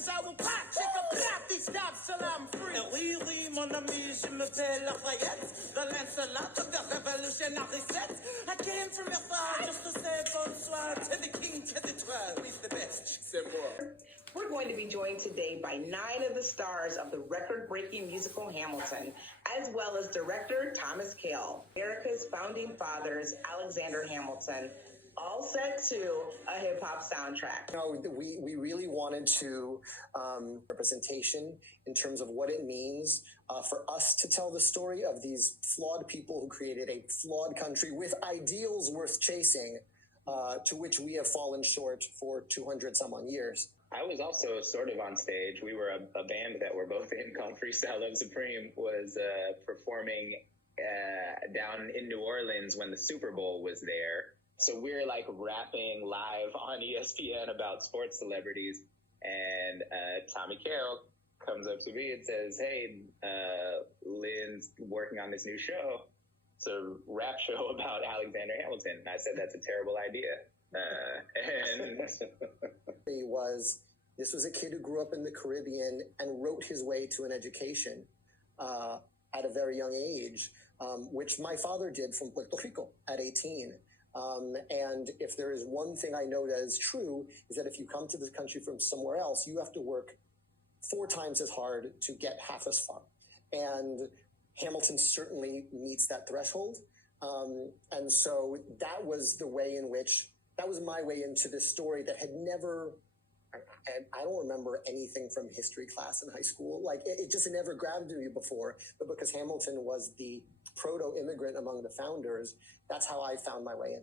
cause I will pop, shake a pop, these stops till I'm free. Oui, oui, mon ami, je m'appelle Lafayette, the Lancelot of the revolutionary set. I came from afar just to say bonsoir to the king, to the 12. He's the best. C'est moi. We're going to be joined today by 9 of the stars of the record-breaking musical Hamilton, as well as director Thomas Kail, America's founding fathers, Alexander Hamilton, all set to a hip-hop soundtrack. We really wanted to representation in terms of what it means for us to tell the story of these flawed people who created a flawed country with ideals worth chasing, to which we have fallen short for 200 some odd years. I was also sort of on stage. We were a band that were both in called Freestyle Love Supreme, was performing down in New Orleans when the Super Bowl was there. So we're like rapping live on ESPN about sports celebrities. And Tommy Kail comes up to me and says, hey, Lynn's working on this new show. It's a rap show about Alexander Hamilton. And I said, that's a terrible idea. This was a kid who grew up in the Caribbean and wrote his way to an education at a very young age, which my father did from Puerto Rico at 18. And if there is one thing I know that is true, is that if you come to this country from somewhere else, you have to work 4 times as hard to get half as far. And Hamilton certainly meets that threshold. And so that was the way in which, that was my way into this story that had never, I don't remember anything from history class in high school. Like it just never grabbed me before, but because Hamilton was the proto-immigrant among the founders, that's how I found my way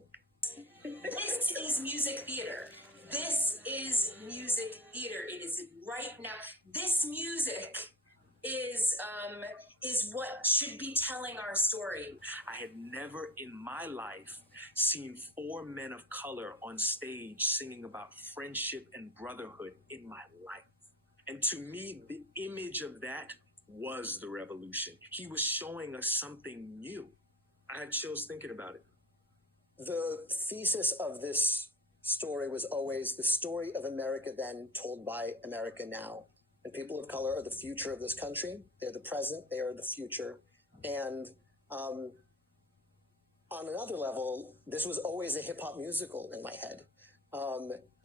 in. This is music theater. This is music theater. It is right now. This music is what should be telling our story. I had never in my life seen 4 men of color on stage singing about friendship and brotherhood in my life. And to me, the image of that was the revolution. He was showing us something new. I had chills thinking about it. The thesis of this story was always the story of America then told by America now. And people of color are the future of this country. They're the present, they are the future. And on another level, this was always a hip-hop musical in my head.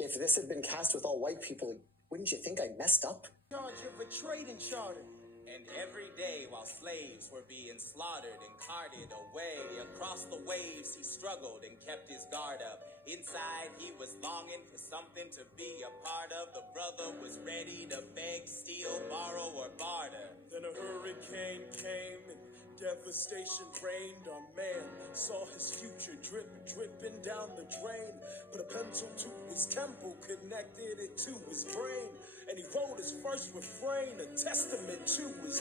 If this had been cast with all white people, wouldn't you think I messed up? Charge of a trading charter. And every day while slaves were being slaughtered and carted away across the waves, he struggled and kept his guard up. Inside he was longing for something to be a part of. The brother was ready to beg, steal, borrow, or barter. Then a hurricane came and devastation reigned. Our man saw his future dripping down the drain. Put a pencil to his temple, connected it to his brain, and he wrote his first refrain, a testament to his